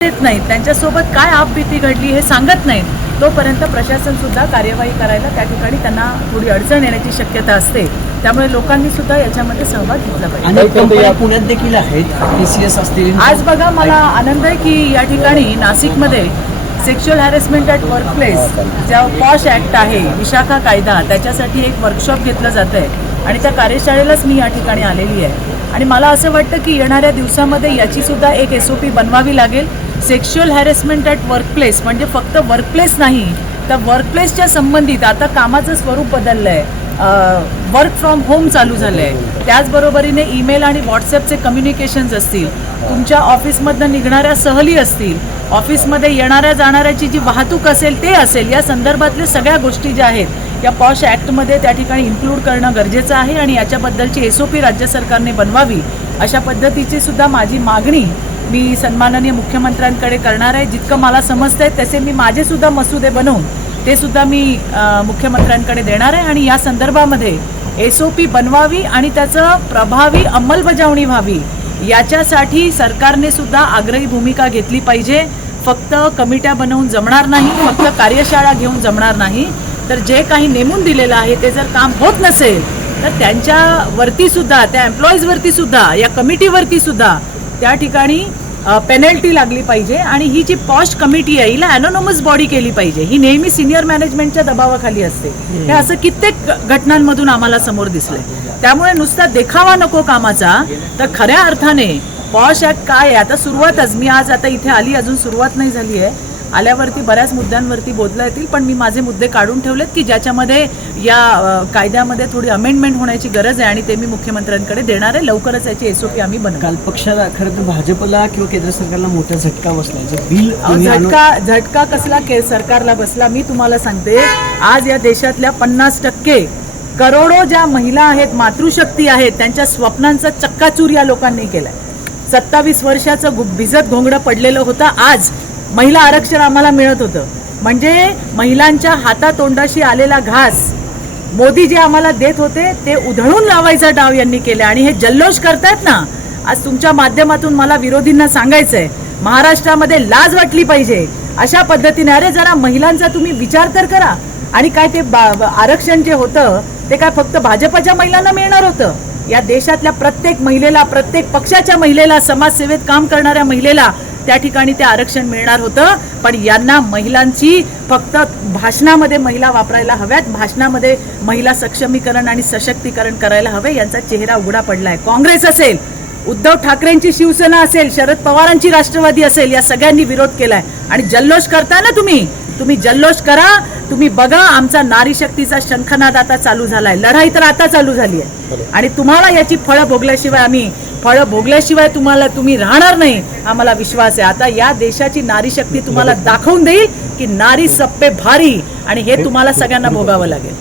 देत नाहीत, त्यांच्यासोबत काय आपबीती घडली हे सांगत नाहीत, तोपर्यंत प्रशासन सुद्धा कार्यवाही करायला त्या ठिकाणी त्यांना थोडी अडचण येण्याची शक्यता असते. त्यामुळे लोकांनी सुद्धा याच्यामध्ये सहभाग घेतला पाहिजे. अनेक कंपन्या पुण्यात देखील आहेत, TCS असतील. आज बघा, मला आनंद आहे की या ठिकाणी नाशिकमध्ये सेक्शुअल हॅरेसमेंट ॲट वर्कप्लेस ज्या पॉश ॲक्ट आहे, विशाखा कायदा, त्याच्यासाठी एक वर्कशॉप घेतलं जातं आहे आणि त्या कार्यशाळेलाच मी या ठिकाणी आलेली आहे. आणि मला असं वाटतं की येणाऱ्या दिवसामध्ये याची सुद्धा एक SOP बनवावी लागेल. सेक्शुअल हॅरेसमेंट ॲट वर्कप्लेस म्हणजे फक्त वर्कप्लेस नाही, तर वर्कप्लेसच्या संबंधित आता कामाचं स्वरूप बदललं आहे, वर्क फ्रॉम होम चालू झालं आहे. त्याचबरोबरीने ईमेल आणि व्हॉट्सॲपचे कम्युनिकेशन्स असतील, तुमच्या ऑफिसमधनं निघणाऱ्या सहली असतील, ऑफिसमध्ये येणाऱ्या जाणाऱ्याची जी वाहतूक असेल ते असेल, या संदर्भातल्या सगळ्या गोष्टी ज्या आहेत या पॉश ॲक्टमध्ये त्या ठिकाणी इन्क्लूड करणं गरजेचं आहे आणि याच्याबद्दलची SOP राज्य सरकारने बनवावी, अशा पद्धतीची सुद्धा माझी मागणी मी सन्माननीय मुख्यमंत्र्यांकडे करणार आहे. जितकं मला समजतंय तसे मी माझे सुद्धा मसुदे बनवून ते सुद्धा मी मुख्यमंत्र्यांकडे देणार आहे आणि या संदर्भामध्ये SOP बनवावी आणि त्याचं प्रभावी अंमलबजावणी व्हावी, याच्यासाठी सरकारने सुद्धा आग्रही भूमिका घेतली पाहिजे. फक्त कमिट्या बनवून जमणार नाही, फक्त कार्यशाळा घेऊन जमणार नाही, तर जे काही नेमून दिलेलं आहे ते जर काम होत नसेल तर त्यांच्यावरती सुद्धा, त्या एम्प्लॉईजवरती सुद्धा, या कमिटीवरती सुद्धा त्या ठिकाणी पेनल्टी लागली पाहिजे. आणि ही जी पॉश कमिटी आहे हिला ॲनोनमस बॉडी केली पाहिजे. ही नेहमी सिनियर मॅनेजमेंटच्या दबावाखाली असते. हे असं कित्येक घटनांमधून आम्हाला समोर दिसलंय. त्यामुळे नुसता देखावा नको कामाचा, तर खऱ्या अर्थाने पॉश ॲक्ट काय आहे. आता सुरुवातच, मी आज आता इथे आली, अजून सुरुवात नाही झाली आहे, आल्यावरती बऱ्याच मुद्द्यांवरती बोलता येतील, पण मी माझे मुद्दे काढून ठेवलेत की ज्याच्यामध्ये या कायद्यामध्ये थोडी अमेंडमेंट होण्याची गरज आहे आणि ते मी मुख्यमंत्र्यांकडे देणार आहे. लवकरच याची SOP आम्ही बनवू. काल पक्षाला, खरं तर भाजपला किंवा केंद्र सरकारला मोठा झटका बसला. बिल झटका कसला सरकारला बसला मी तुम्हाला सांगते. आज या देशातल्या 50% करोडो ज्या महिला आहेत, मातृशक्ती आहेत, त्यांच्या स्वप्नांचा चक्काचूर या लोकांनी केलाय. 27 वर्षाचं भिजत घोंगडं पडलेलं होतं, आज महिला आरक्षण आम्हाला मिळत होतं. म्हणजे महिलांच्या हातातोंडाशी आलेला घास मोदी जे आम्हाला देत होते ते उधळून लावायचा डाव यांनी केला. आणि हे जल्लोष करतायत ना, आज तुमच्या माध्यमातून मला विरोधींना सांगायचंय, महाराष्ट्रामध्ये लाज वाटली पाहिजे अशा पद्धतीने. अरे जरा महिलांचा तुम्ही विचार तर करा. आणि काय ते आरक्षण जे होतं ते काय फक्त भाजपच्या महिलांना मिळणार होतं? या देशातल्या प्रत्येक महिलेला, प्रत्येक पक्षाच्या महिलेला, समाजसेवेत काम करणाऱ्या महिलेला त्या ठिकाणी ते आरक्षण मिळणार होतं. पण यांना महिलांची फक्त भाषणामध्ये महिला वापरायला हव्यात, भाषणामध्ये महिला सक्षमीकरण आणि सशक्तीकरण करायला हवे, यांचा चेहरा उघडा पडलाय. काँग्रेस असेल, उद्धव ठाकरेंची शिवसेना असेल, शरद पवारांची राष्ट्रवादी असेल, या सगळ्यांनी विरोध केलाय. आणि जल्लोष करता ना तुम्ही जल्लोष करा. तुम्ही बघा, आमचा नारी शक्तीचा शंखनाद आता चालू झालाय. लढाई तर आता चालू झाली आहे आणि तुम्हाला याची फळं भोगल्याशिवाय तुम्ही राहणार नाही, आम्हाला विश्वास आहे. आता या देशाची नारी शक्ती तुम्हाला दाखवून देईल की नारी सब पे भारी, आणि हे तुम्हाला सगळ्यांना भोगावं लागेल.